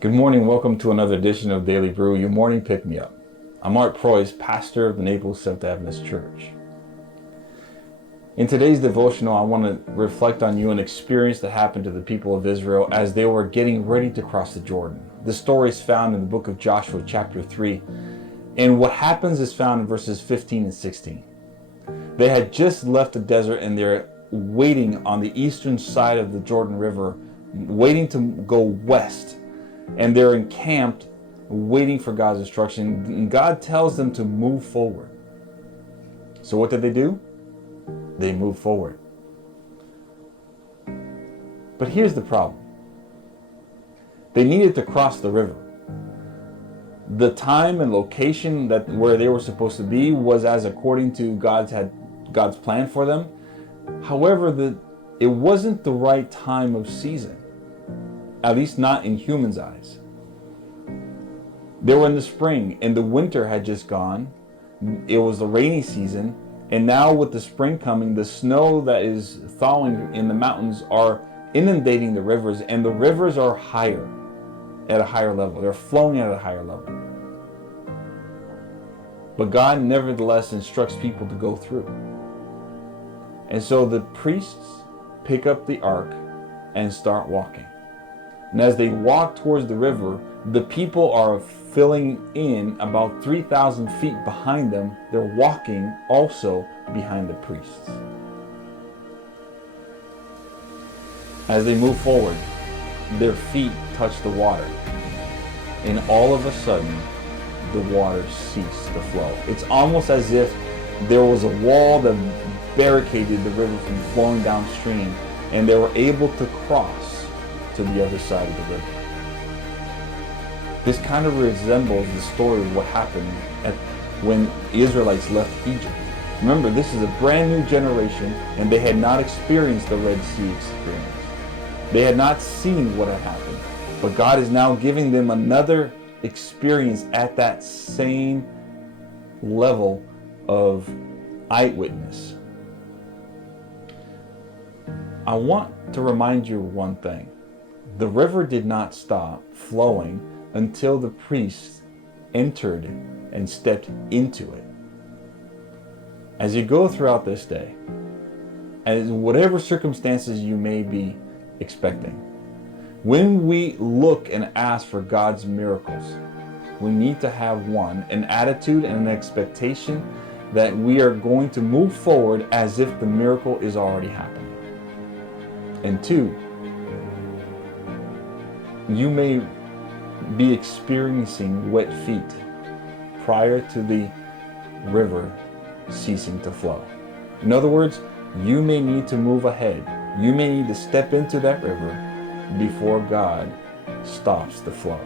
Good morning. Welcome to another edition of Daily Brew, your morning pick-me-up. I'm Art Preuss, pastor of the Naples SDA Church. In today's devotional, I want to reflect on you an experience that happened to the people of Israel as they were getting ready to cross the Jordan. This story is found in the book of Joshua, chapter 3, and what happens is found in verses 15 and 16. They had just left the desert and they're waiting on the eastern side of the Jordan River, waiting to go west. And they're encamped waiting for God's instruction. And God tells them to move forward. So what did they do? They moved forward. But here's the problem. They needed to cross the river. The time and location where they were supposed to be was as according to God's plan for them. However, it wasn't the right time of season. At least not in humans' eyes. They were in the spring and the winter had just gone. It was the rainy season, and now with the spring coming, the snow that is thawing in the mountains are inundating the rivers, and the rivers are higher, at a higher level. They're flowing at a higher level. But God nevertheless instructs people to go through. And so the priests pick up the ark and start walking. And as they walk towards the river, the people are filling in about 3,000 feet behind them. They're walking also behind the priests. As they move forward, their feet touch the water. And all of a sudden, the water ceased to flow. It's almost as if there was a wall that barricaded the river from flowing downstream, and they were able to cross to the other side of the river. This kind of resembles the story of what happened when the Israelites left Egypt. Remember, this is a brand new generation, and they had not experienced the Red Sea experience. They had not seen what had happened, but God is now giving them another experience at that same level of eyewitness. I want to remind you of one thing. The river did not stop flowing until the priests entered and stepped into it. As you go throughout this day, as whatever circumstances you may be expecting, when we look and ask for God's miracles, we need to have an attitude and an expectation that we are going to move forward as if the miracle is already happening. And two, you may be experiencing wet feet prior to the river ceasing to flow. In other words, you may need to move ahead. You may need to step into that river before God stops the flow,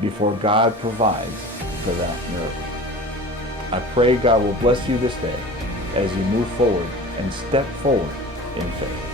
before God provides for that miracle. I pray God will bless you this day as you move forward and step forward in faith.